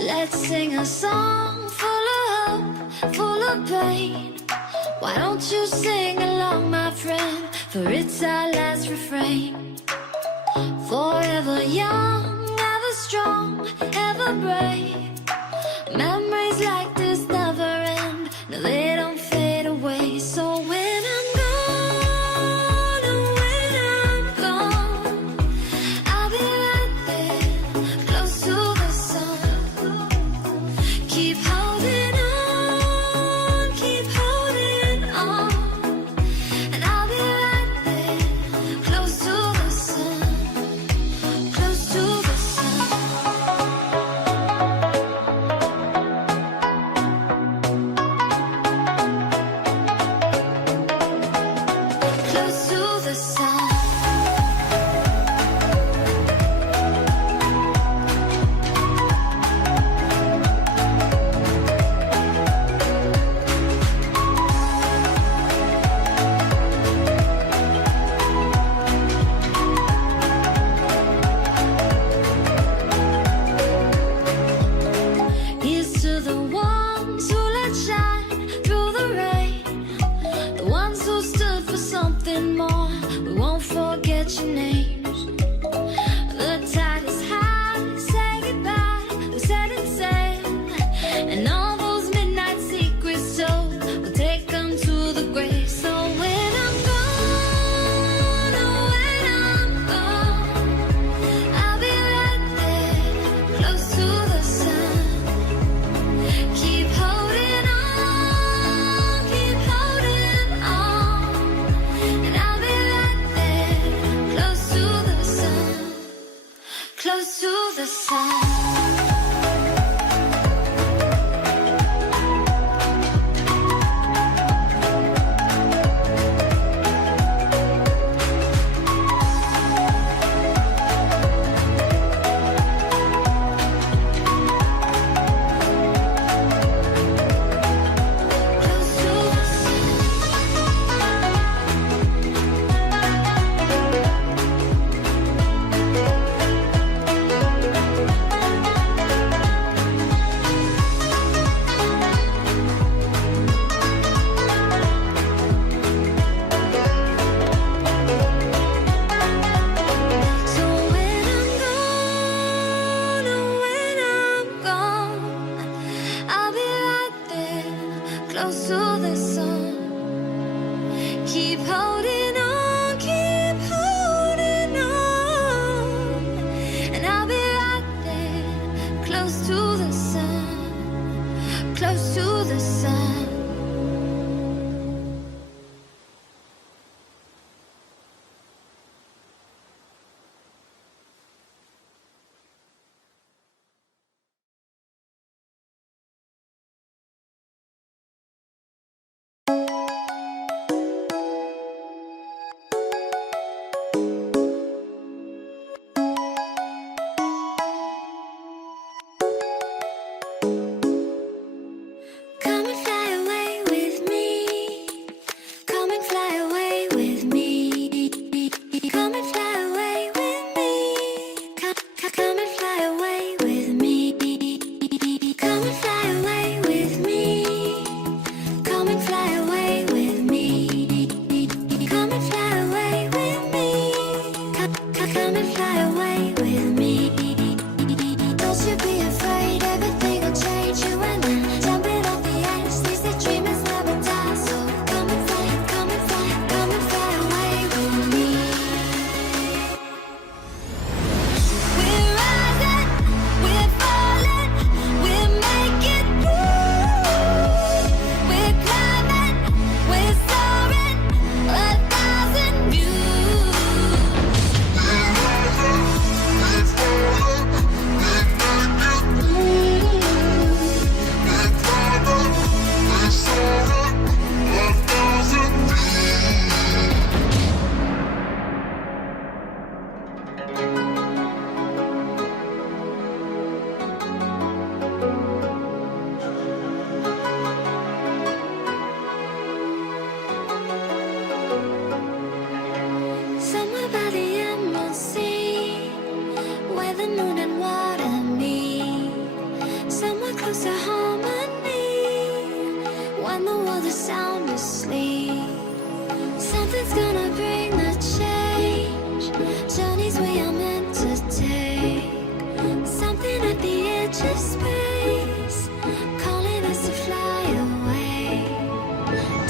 Let's sing a song full of hope, full of pain. Why don't you sing along, my friend? For it's our last refrain. Forever young, ever strong, ever brave. Memories like this never end. No, they don't fade away. So when I'm gone, oh, when I'm gone, I'll be right there, close to the sun. Keep holding on, keep holding on. And I'll be right there, close to the sun, close to the sun. Close to the sun. Here's to the ones who let shine through the rain, the ones who stood for something more. We won't forget your names. The tide is high, say goodbye, we set it sail, and all those midnight secrets told, we'll take them to the grave. So when I'm gone, oh, when I'm gone, I'll be right there, close to the sun. Keep holding on, keep holding on. And I'll be right there, close to the sun, close to the sun. Close to the sun. So when I'm gone, oh, when I'm gone, I'll be right there, close to the sun. Keep holding on, keep holding on. And I'll be right there, close to the sun, close to the sun. when the world is sound asleep. Something's gonna bring the change. Journeys we are meant to take. Something at the edge of space, calling us to fly away.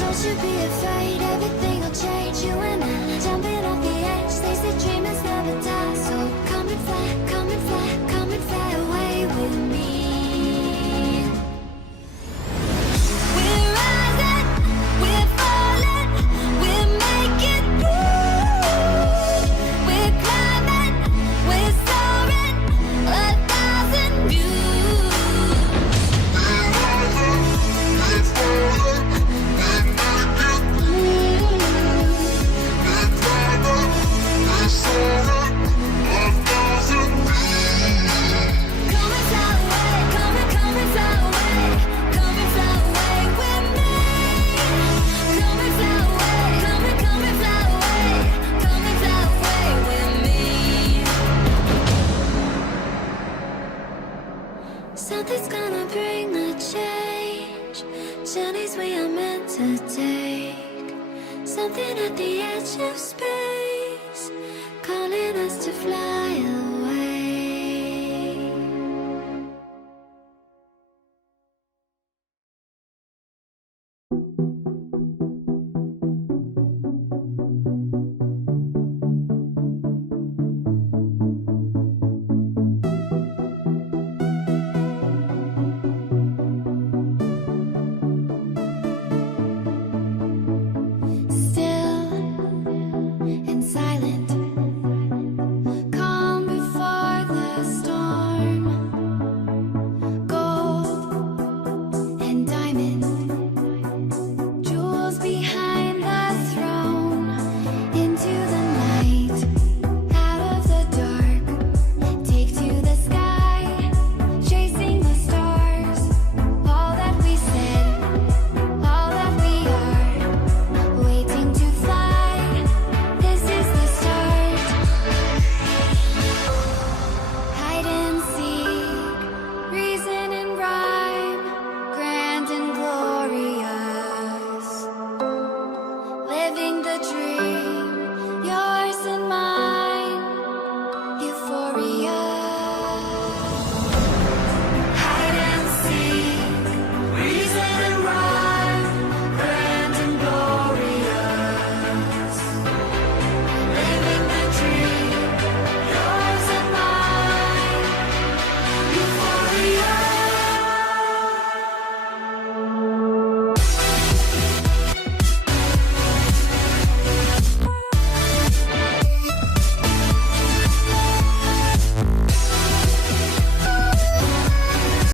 Don't you be afraid, everything will change. You and I, jumping off the edge. They say dreamers never die, so come and fly, come and fly, come and fly away with me. We're rising, we're falling, we're making moves. We're climbing, we're soaring, 1,000 views. We're rising, we're falling, we're making moves. We're climbing, we're soaring, 1,000 views. Come and fly away, come and fly away, come and fly away with me. Come and fly away, come and fly away, come and fly away with me. Something's gonna bring the change. Journeys we are meant to take. Something at the edge of space, calling us to fly.